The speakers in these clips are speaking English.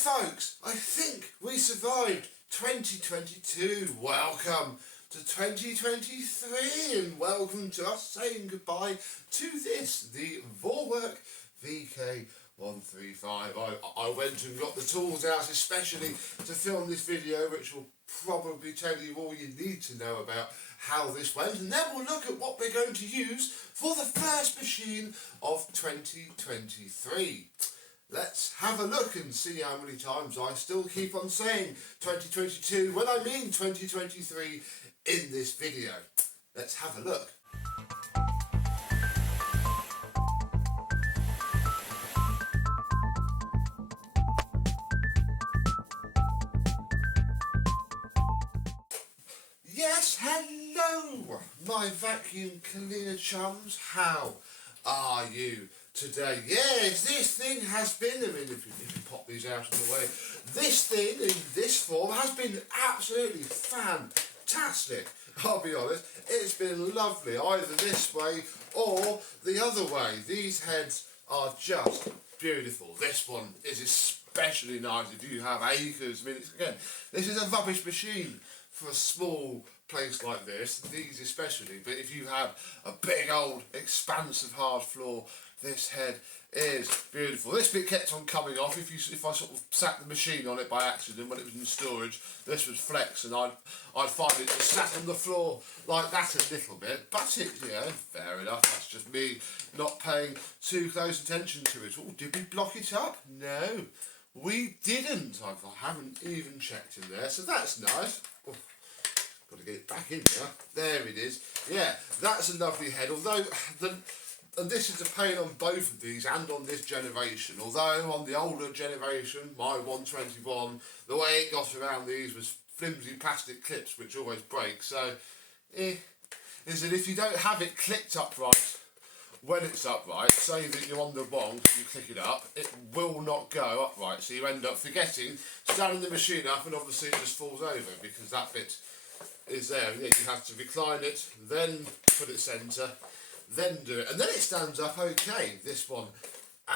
folks, I think we survived 2022. Welcome to 2023 and welcome to us saying goodbye to this, the Vorwerk VK135. I went and got the tools out especially to film this video, which will probably tell you all you need to know about how this went, and then we'll look at what we're going to use for the first machine of 2023. Let's have a look and see how many times I still keep on saying 2022 when I mean 2023 in this video. Let's have a look. Yes, hello, my vacuum cleaner chums. How are you today? Yes, this thing has been, I mean, if you pop these out of the way, this thing in this form has been absolutely fantastic. I'll be honest, it's been lovely, either this way or the other way. These heads are just beautiful. This one is especially nice if you have acres. I mean, again, this is a rubbish machine for a small place like this, these especially, but if you have a big old expanse of hard floor, this head is beautiful. This bit kept on coming off. If I sort of sat the machine on it by accident when it was in storage, this would flex and I'd find it just sat on the floor like that a little bit, but it, fair enough, that's just me not paying too close attention to it. Oh, did we block it up? No, we didn't. I haven't even checked in there, so that's nice. Oh, got to get it back in there. There it is. Yeah, that's a lovely head, although and this is a pain on both of these and on this generation, although on the older generation, my 121, the way it got around these was flimsy plastic clips which always break, so is that if you don't have it clicked upright when it's upright, say that you're on the bong, you click it up, it will not go upright, so you end up forgetting, standing the machine up, and obviously it just falls over because that bit is there. You have to recline it, then put it centre, then do it, and then it stands up okay, this one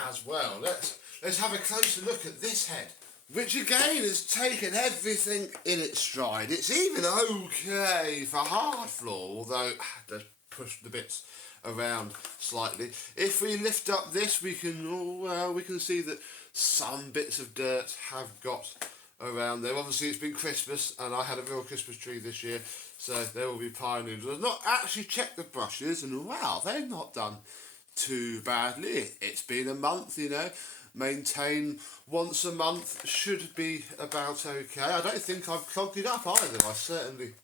as well. Let's have a closer look at this head, which again has taken everything in its stride. It's even okay for hard floor, although it does push the bits around slightly. If we lift up this, we can see that some bits of dirt have got around there. Obviously it's been Christmas and I had a real Christmas tree this year, so there will be pine noodles. I've not actually checked the brushes and wow, they've not done too badly. It's been a month, maintain once a month should be about okay. I don't think I've clogged it up either. I certainly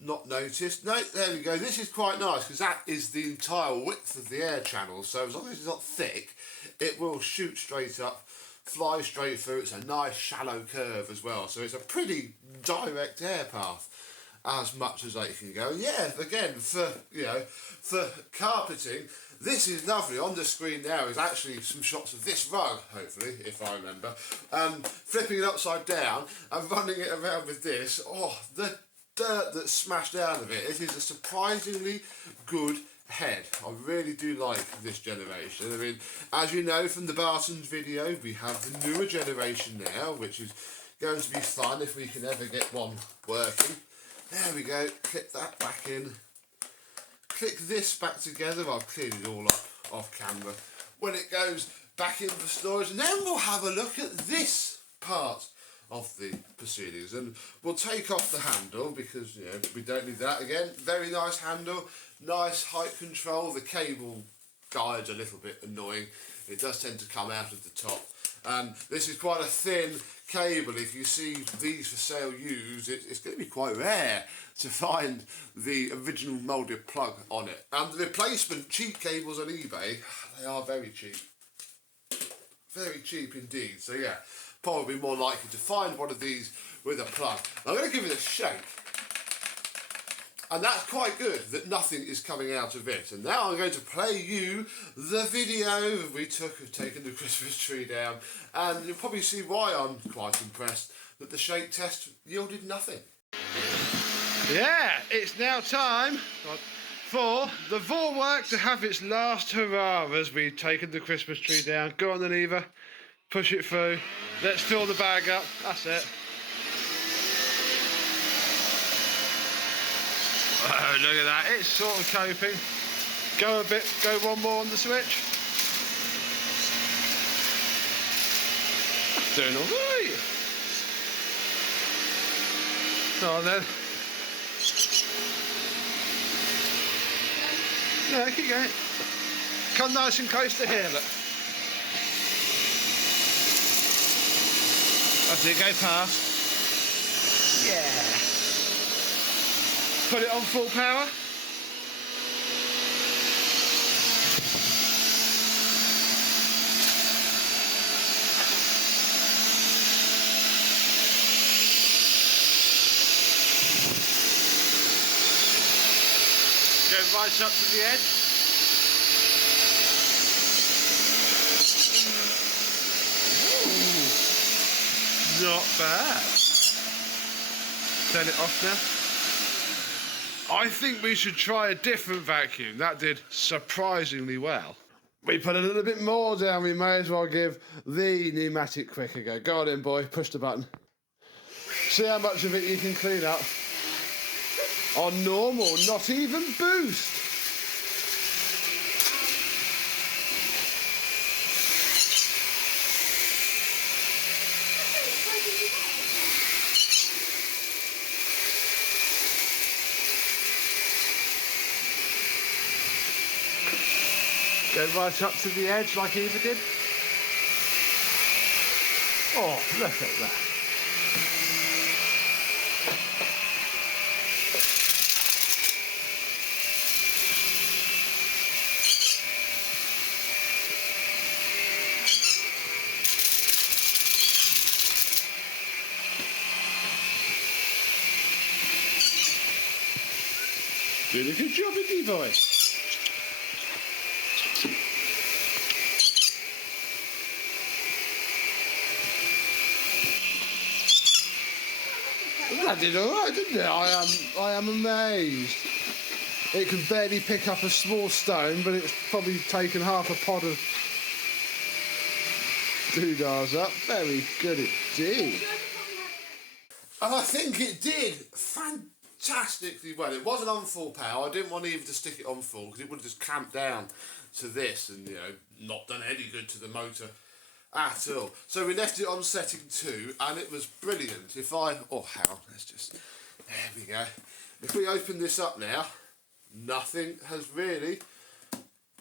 not noticed. No, there we go. This is quite nice because that is the entire width of the air channel, so as long as it's not thick it will shoot straight up, fly straight through. It's a nice shallow curve as well, so it's a pretty direct air path as much as they can go. And yeah, again, for carpeting, this is lovely. On the screen now is actually some shots of this rug, hopefully, if I remember, flipping it upside down and running it around with this. Oh, the dirt that's smashed out of it. It is a surprisingly good head. I really do like this generation. I mean, as you know from the Barton's video, we have the newer generation now, which is going to be fun if we can ever get one working. There we go, click that back in. Click this back together. I've cleared it all up off camera. When it goes back in for storage, and then we'll have a look at this part of the proceedings, and we'll take off the handle because we don't need that again. Very nice handle, nice height control. The cable guide's a little bit annoying. It does tend to come out of the top. This is quite a thin cable. If you see these for sale used, it's going to be quite rare to find the original moulded plug on it. And the replacement cheap cables on eBay, they are very cheap. Very cheap indeed. So yeah, probably more likely to find one of these with a plug. I'm going to give it a shake. And that's quite good that nothing is coming out of it. And now I'm going to play you the video we took of taking the Christmas tree down. And you'll probably see why I'm quite impressed that the shake test yielded nothing. Yeah, it's now time for the Vorwerk to have its last hurrah as we've taken the Christmas tree down. Go on then, Eva. push it through. Let's fill the bag up. That's it. Oh, look at that. It's sort of coping. Go one more on the switch. Doing all right. Oh, then. Yeah, keep going. Come nice and close to here, look. That's it, go past. Yeah. Put it on full power. Go right up to the edge. Ooh, not bad. Turn it off now. I think we should try a different vacuum. That did surprisingly well. We put a little bit more down. We may as well give the pneumatic quick a go. Go on in, boy. Push the button. See how much of it you can clean up. On normal, not even boost. Go right up to the edge like Eva did. Oh, look at that. Doing a good job, isn't he, boy? That did all right, didn't it? I am amazed. It can barely pick up a small stone, but it's probably taken half a pod of doodahs up. Very good indeed. And I think it did fantastically well. It wasn't on full power. I didn't want even to stick it on full because it would have just clamped down to this and, you know, not done any good to the motor at all. So we left it on setting 2 and it was brilliant. If I, oh hang on, let's just, there we go. If we open this up now, nothing has really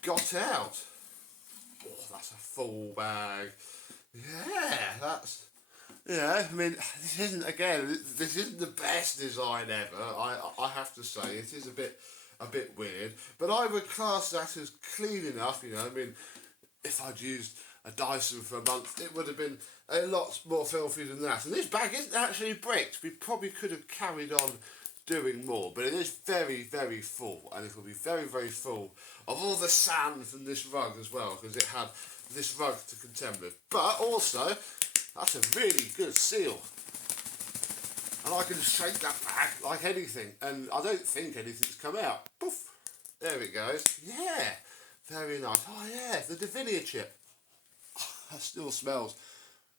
got out. Oh, that's a full bag. Yeah, that's, yeah, I mean, this isn't the best design ever. I have to say, it is a bit weird, but I would class that as clean enough, you know. I mean, if I'd used a Dyson for a month, it would have been a lot more filthy than that. And this bag isn't actually bricked. We probably could have carried on doing more, but it is very, very full, and it will be very, very full of all the sand from this rug as well, because it had this rug to contend with. But also, that's a really good seal. And I can shake that bag like anything, and I don't think anything's come out. Poof! There it goes. Yeah! Very nice. Oh yeah, the Davinia chip. That still smells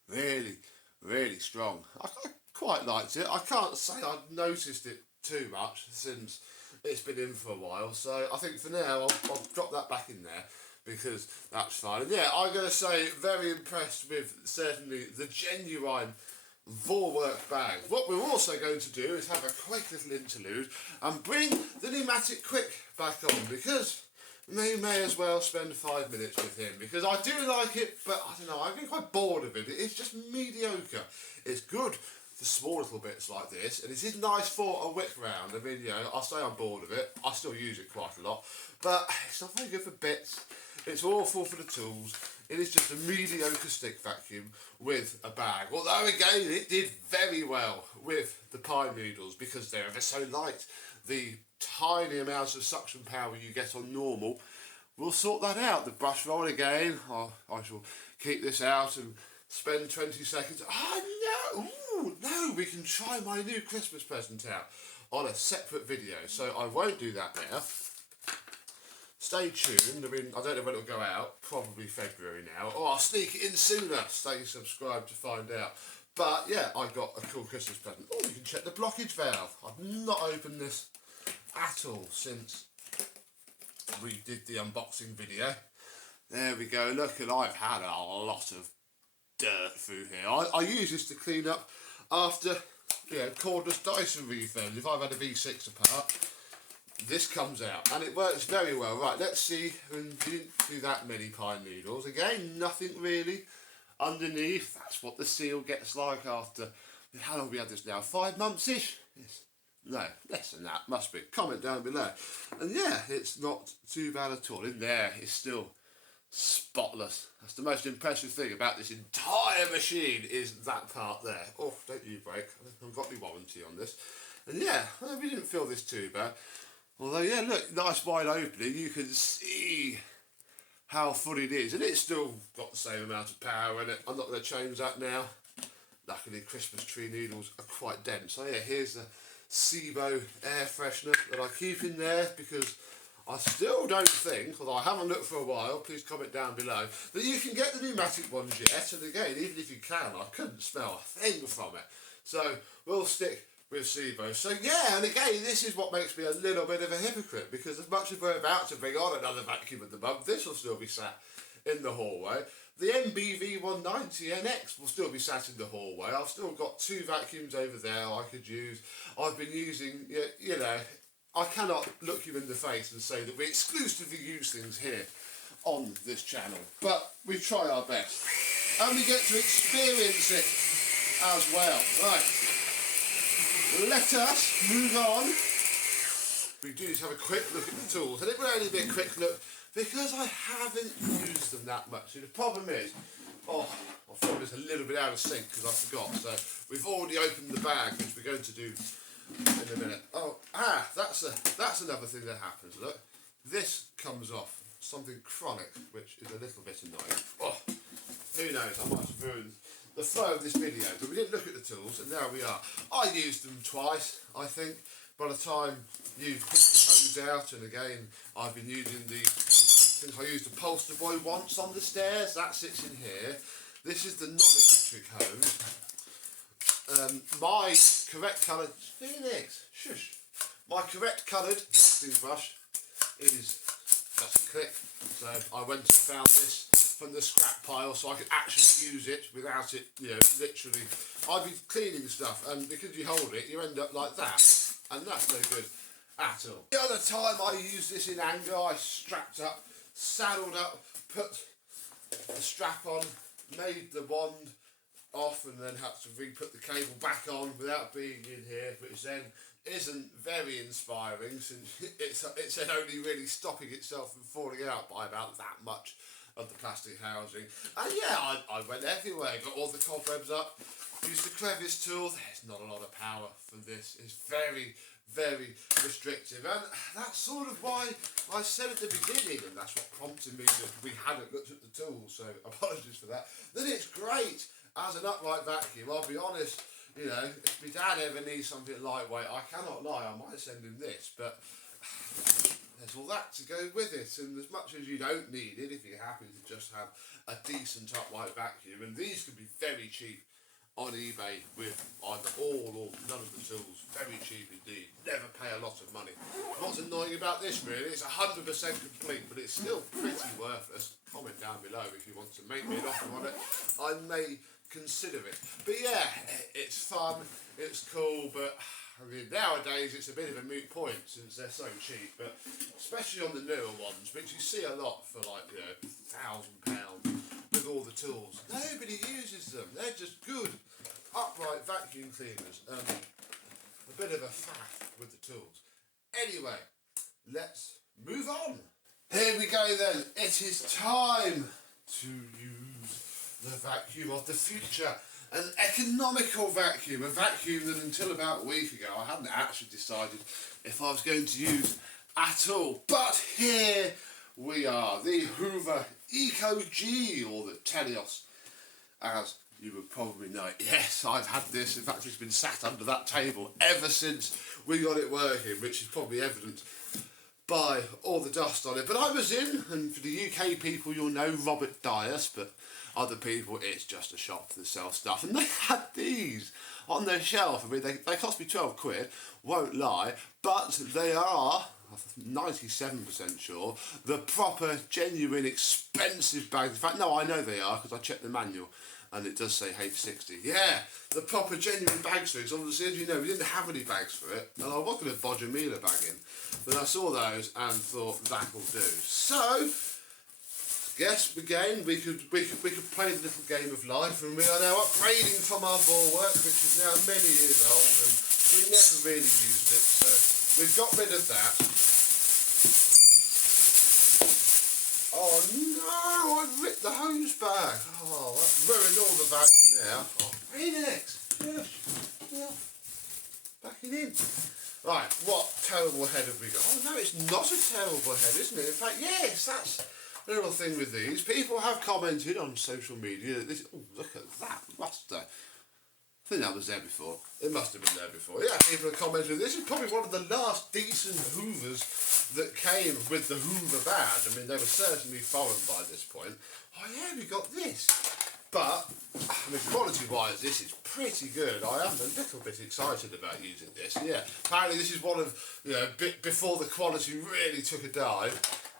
really, really strong. I quite liked it. I can't say I've noticed it too much since it's been in for a while. So I think for now I'll drop that back in there because that's fine. And yeah, I'm going to say very impressed with certainly the genuine Vorwerk bag. What we're also going to do is have a quick little interlude and bring the pneumatic quick back on because we may as well spend 5 minutes with him because I do like it, but I don't know, I'm getting quite bored of it. It's just mediocre. It's good for small little bits like this, and it is nice for a whip round. I mean, you know, I'll say I'm bored of it. I still use it quite a lot, but it's not very good for bits. It's awful for the tools. It is just a mediocre stick vacuum with a bag. Although again, it did very well with the pine needles because they're ever so light. The tiny amounts of suction power you get on normal will sort that out. The brush roll again, I shall keep this out and spend 20 seconds. Oh no! Ooh, no, we can try my new Christmas present out on a separate video, so I won't do that now. stay tuned. I mean, I don't know when it'll go out, probably February now, or I'll sneak it in sooner. Stay subscribed to find out. But yeah, I got a cool Christmas present. Oh, you can check the blockage valve. I've not opened this at all since we did the unboxing video. There we go, look, and I've had a lot of dirt through here. I use this to clean up after, you know, cordless Dyson refills. If I've had a V6 apart, this comes out and it works very well. Right, let's see, and didn't do that many pine needles. Again, nothing really underneath. That's what the seal gets like after, how long have we had this now? 5 months-ish? Yes. No, less than that, must be. Comment down below. And yeah, it's not too bad at all. In there, it's still spotless. That's the most impressive thing about this entire machine, is that part there. Oh, don't you break. I've got my warranty on this. And yeah, we didn't feel this too bad. Although, yeah, look, nice wide opening. You can see how full it is. And it's still got the same amount of power in it. I'm not going to change that now. Luckily, Christmas tree needles are quite dense. So yeah, here's the SIBO air freshener that I keep in there, because I still don't think, although I haven't looked for a while, please comment down below, that you can get the pneumatic ones yet. And again, even if you can, I couldn't smell a thing from it. So we'll stick with SIBO. So yeah, and again, this is what makes me a little bit of a hypocrite, because as much as we're about to bring on another vacuum at the month, this will still be sat in the hallway. The MBV 190 NX will still be sat in the hallway. I've still got 2 vacuums over there I could use. I've been using, you know, I cannot look you in the face and say that we exclusively use things here on this channel, but we try our best and we get to experience it as well. Right, let us move on. We do just have a quick look at the tools, and it will only be a quick look because I haven't used them that much. See, the problem is, oh, I thought it was a little bit out of sync because I forgot. So we've already opened the bag, which we're going to do in a minute. Oh, that's another thing that happens. Look, this comes off, something chronic, which is a little bit annoying. Oh, who knows, I might have ruined the flow of this video, but we didn't look at the tools, and there we are. I used them twice, I think. By the time you've put the hose out, and again, I've been using I think I used the Poster Boy once on the stairs, that sits in here. This is the non-electric hose. My correct coloured, Phoenix, shush. My correct coloured dusting brush is just a click. So I went and found this from the scrap pile so I could actually use it without it, you know, literally. I'd be cleaning stuff, and because you hold it, you end up like that, and that's no good at all. The other time I used this in anger, I strapped up, saddled up, put the strap on, made the wand off, and then had to re-put the cable back on without being in here, which then isn't very inspiring, since it's only really stopping itself from falling out by about that much of the plastic housing. And yeah, I went everywhere, got all the cobwebs up, used the Crevice tool. There's not a lot of power for this. It's very, very restrictive, and that's sort of why I said at the beginning, and that's what prompted me that we hadn't looked at the tools, so apologies for that, that it's great as an upright vacuum. I'll be honest, you know, if my dad ever needs something lightweight, I cannot lie, I might send him this, but there's all that to go with it, and as much as you don't need it, if you're happy to just have a decent upright vacuum, and these can be very cheap on eBay with either all or none of the tools, very cheap indeed, never pay a lot of money. What's annoying about this really, it's 100% complete, but it's still pretty worthless. Comment down below if you want to make me an offer on it, I may consider it. But yeah, it's fun, it's cool, but I mean, nowadays it's a bit of a moot point since they're so cheap, but especially on the newer ones, which you see a lot for like, you know, £1,000 with all the tools. Nobody uses them. They're just good, upright vacuum cleaners. A bit of a faff with the tools. Anyway, let's move on. Here we go then. It is time to use the vacuum of the future. An economical vacuum, a vacuum that until about a week ago I hadn't actually decided if I was going to use at all. But here we are, the Hoover Eco-G, or the Teleos, as you would probably know. Yes, I've had this, in fact it's been sat under that table ever since we got it working, which is probably evident by all the dust on it. But I was in, and for the UK people, you'll know Robert Dias, but other people, it's just a shop that sells stuff. And they had these on their shelf. I mean, they cost me 12 quid, won't lie, but they are, I'm 97% sure, the proper, genuine, expensive bags. In fact, no, I know they are, because I checked the manual. And it does say H60. Yeah, the proper genuine bags for it. So obviously, as you know, we didn't have any bags for it. And I was going to bodge a Miele bag in. But I saw those and thought, that'll do. So, guess again, we could play the little game of life. And we are now upgrading from our Vorwerk, which is now many years old. And we never really used it. So, we've got rid of that. Oh no, I've ripped the hose bag. Oh, that's ruined all the value now. Oh, Phoenix. Yeah. Back it in. Right, what terrible head have we got? Oh no, it's not a terrible head, isn't it? In fact, yes, that's the little thing with these. People have commented on social media that this, oh, look at that, master. I think that was there before. It must have been there before. Yeah, people have commented. This is probably one of the last decent Hoovers that came with the Hoover badge. I mean, they were certainly foreign by this point. Oh yeah, we got this. But, I mean, quality-wise, this is pretty good. I am a little bit excited about using this. Yeah, apparently this is one of, you know, before the quality really took a dive.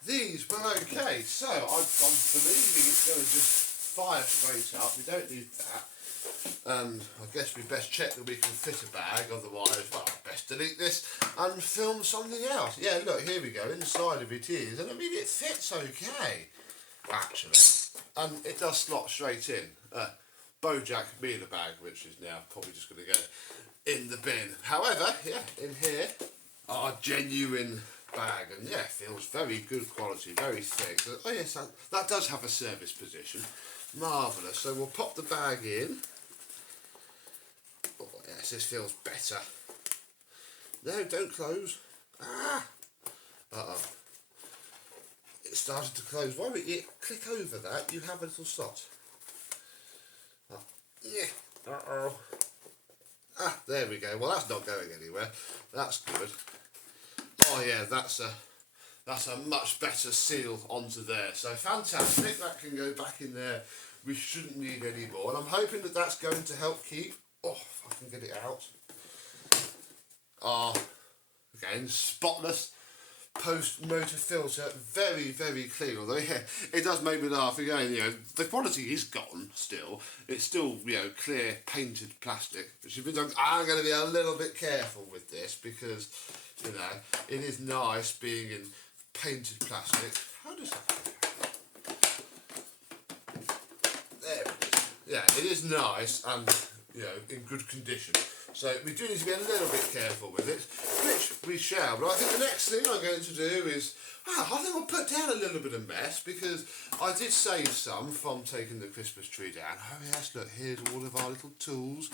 These were okay. So, I'm believing it's going to just fire straight up. We don't need that. And I guess we best check that we can fit a bag, otherwise, well, best delete this and film something else. Yeah, look, here we go, inside of it is, and I mean, it fits okay, actually. And it does slot straight in. Bojack Miele bag, which is now probably just going to go in the bin. However, yeah, in here, our genuine bag, and yeah, feels very good quality, very thick. Oh yes, that does have a service position. Marvellous. So we'll pop the bag in. Oh yes, this feels better. No, don't close. Ah! Uh-oh. It started to close. Why don't you click over that? You have a little slot. Oh. Yeah. Uh-oh. Ah, there we go. Well, that's not going anywhere. That's good. Oh yeah, that's a much better seal onto there. So fantastic. That can go back in there. We shouldn't need any more. And I'm hoping that that's going to help keep. Oh, if I can get it out. Oh, again, spotless post-motor filter. Very, very clean. Although, yeah, it does make me laugh. Again, you know, the quality is gone still. It's still, you know, clear painted plastic. Which means I'm going to be a little bit careful with this because, you know, it is nice being in painted plastic. How does that go? There it is. Yeah, it is nice and, you know, in good condition. So we do need to be a little bit careful with it, which we shall. But I think the next thing I'm going to do is, I think I'll put down a little bit of mess because I did save some from taking the Christmas tree down. Oh yes, look, here's all of our little tools.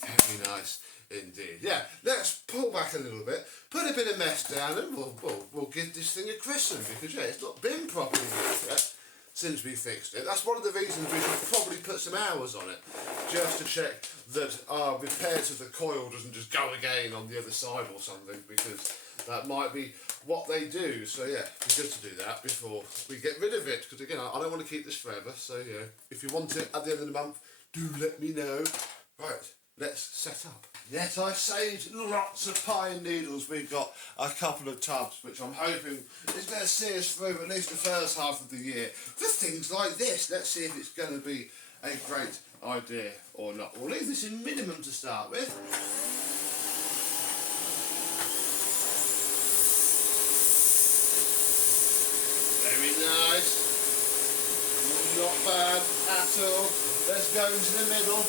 Very nice indeed. Yeah, let's pull back a little bit, put a bit of mess down, and we'll give this thing a christen because yeah, it's not been properly used yet since we fixed it. That's one of the reasons we should probably put some hours on it, just to check that our repair to the coil doesn't just go again on the other side or something, because that might be what they do. So yeah, it's good to do that before we get rid of it, because again, I don't want to keep this forever. So yeah, if you want it at the end of the month, do let me know. Right, let's set up. Yes, I saved lots of pine needles. We've got a couple of tubs, which I'm hoping is going to see us through at least the first half of the year for things like this. Let's see if it's going to be a great idea or not. We'll leave this in minimum to start with. Very nice. Not bad at all. Let's go into the middle.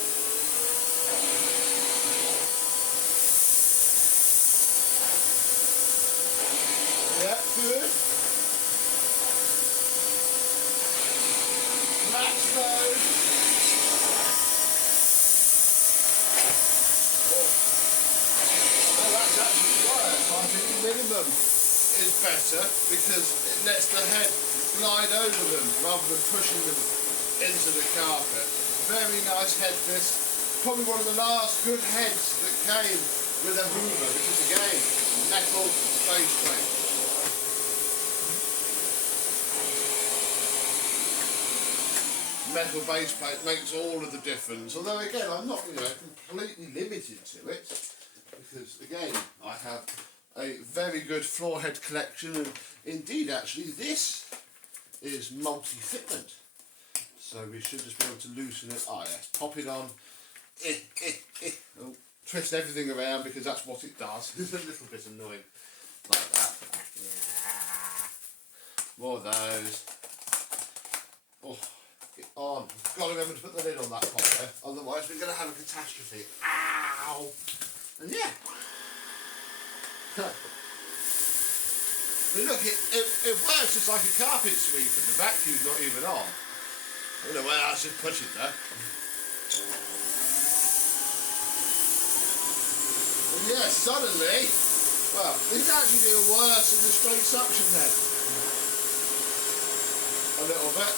Yeah, good. Match those. Oh, that's actually worse. I think minimum is better because it lets the head glide over them rather than pushing them into the carpet. Very nice head this. Probably one of the last good heads that came with a Hoover, because again, metal face plate. metal base plate makes all of the difference. Although again, I'm not completely limited to it, because again, I have a very good floor head collection, and indeed actually this is multi-fitment. So we should just be able to loosen it. Oh yes, pop it on. Oh, twist everything around because that's what it does. It's a little bit annoying. Like that. Yeah. More of those. Oh, get on. I've got to remember to put the lid on that pot there, otherwise we're going to have a catastrophe. Ow! And yeah. I mean, look, it works just like a carpet sweeper. The vacuum's not even on. I don't know where I should put it though. And yeah, suddenly, well, this actually did worse than the straight suction head. A little bit.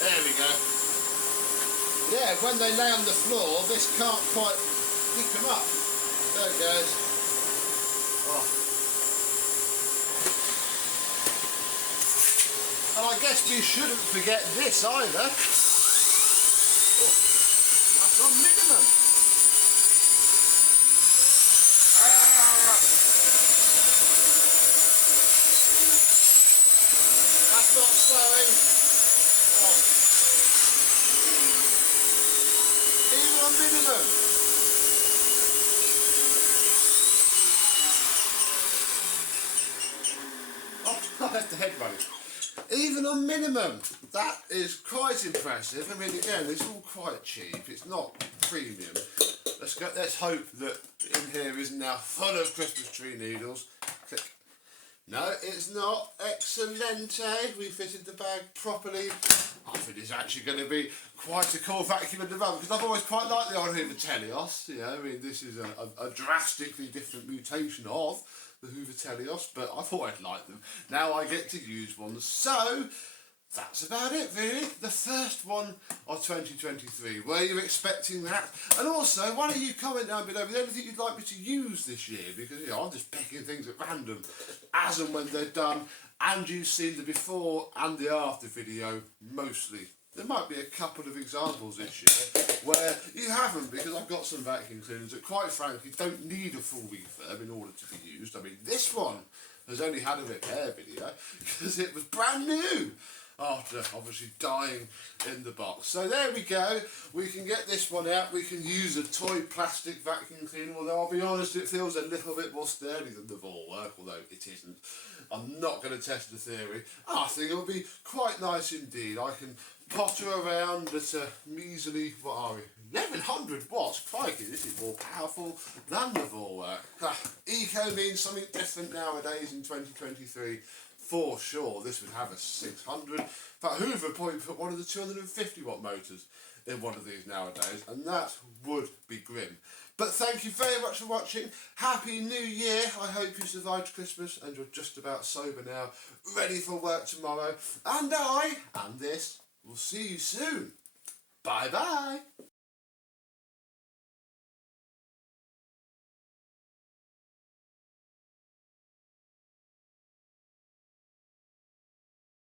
There we go. Yeah, when they lay on the floor, this can't quite pick them up. There it goes. Oh. And I guess you shouldn't forget this either. Oh, that's on minimum. That's not slowing. Even on minimum. Oh, I left the head running. Even on minimum, that is quite impressive. I mean, again, it's all quite cheap. It's not premium. Let's hope that in here isn't now full of Christmas tree needles. Click. No, it's not. Excelente. We fitted the bag properly. I think it's actually going to be quite a cool vacuum in development, because I've always quite liked the old Hoover Teleos. You know, I mean, this is a drastically different mutation of the Hoover Teleos, but I thought I'd like them. Now I get to use one. So that's about it, really. The first one of 2023. Were you expecting that? And also, why don't you comment down below with anything you'd like me to use this year? Because, you know, I'm just picking things at random as and when they're done. And you've seen the before and the after video, mostly. There might be a couple of examples this year where you haven't, because I've got some vacuum cleaners that, quite frankly, don't need a full refurb in order to be used. I mean, this one has only had a repair video because it was brand new after obviously dying in the box. So there we go. We can get this one out. We can use a toy plastic vacuum cleaner, although I'll be honest, it feels a little bit more sturdy than the Vorwerk, although it isn't. I'm not going to test the theory. I think it'll be quite nice indeed. I can potter around at a measly, what are we, 1100 watts. Crikey, this is more powerful than the Volwork. Eco means something different nowadays in 2023. For sure, this would have a 600. In fact, Hoover probably put one of the 250 watt motors in one of these nowadays, and that would be grim. But thank you very much for watching. Happy New Year. I hope you survived Christmas and you're just about sober now, ready for work tomorrow. And this will see you soon. Bye bye.